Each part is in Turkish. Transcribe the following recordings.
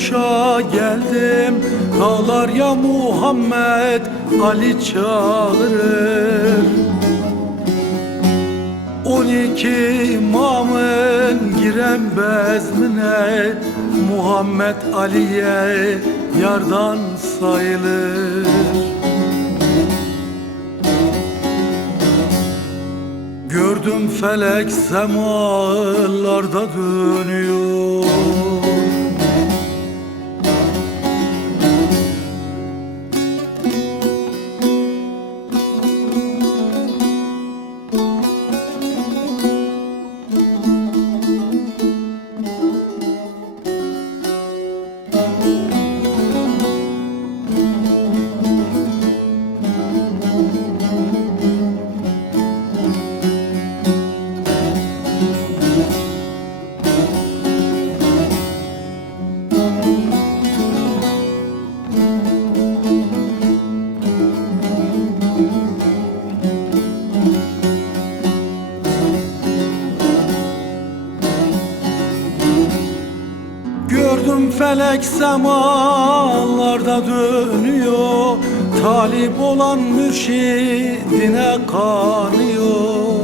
kuşa geldim, dağlar ya Muhammed Ali çağırır. 12 imamın giren bezmine, Muhammed Ali'ye yardan sayılır. Gördüm felek semalarda dönüyor. Gördüm felek semalarda dönüyor, talip olan mürşidine kanıyor.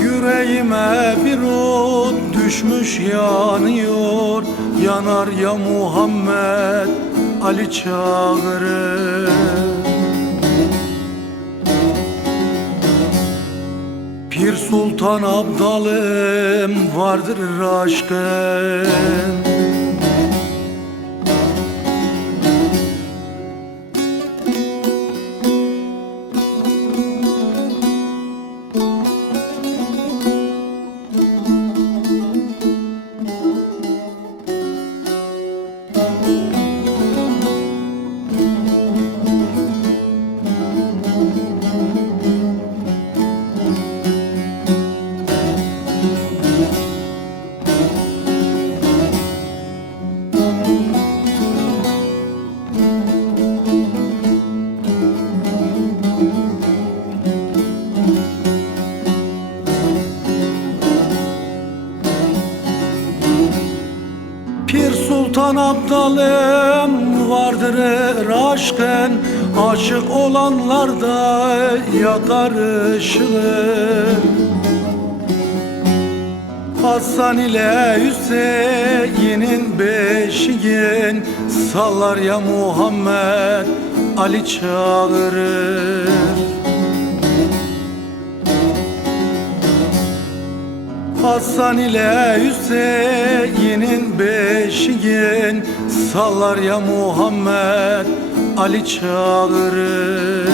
Yüreğime bir ot düşmüş yanıyor, yanar ya Muhammed Ali çağırır. Pir Sultan Abdalım vardır aşkın. Pir Sultan Abdalım vardır aşkın, aşık olanlar da yakar ışığı. Hasan ile Hüseyin'in beşiğin sallar ya Muhammed Ali çağırır. Hasan ile Hüseyin'in beşiğin sallar ya Muhammed Ali çağırır.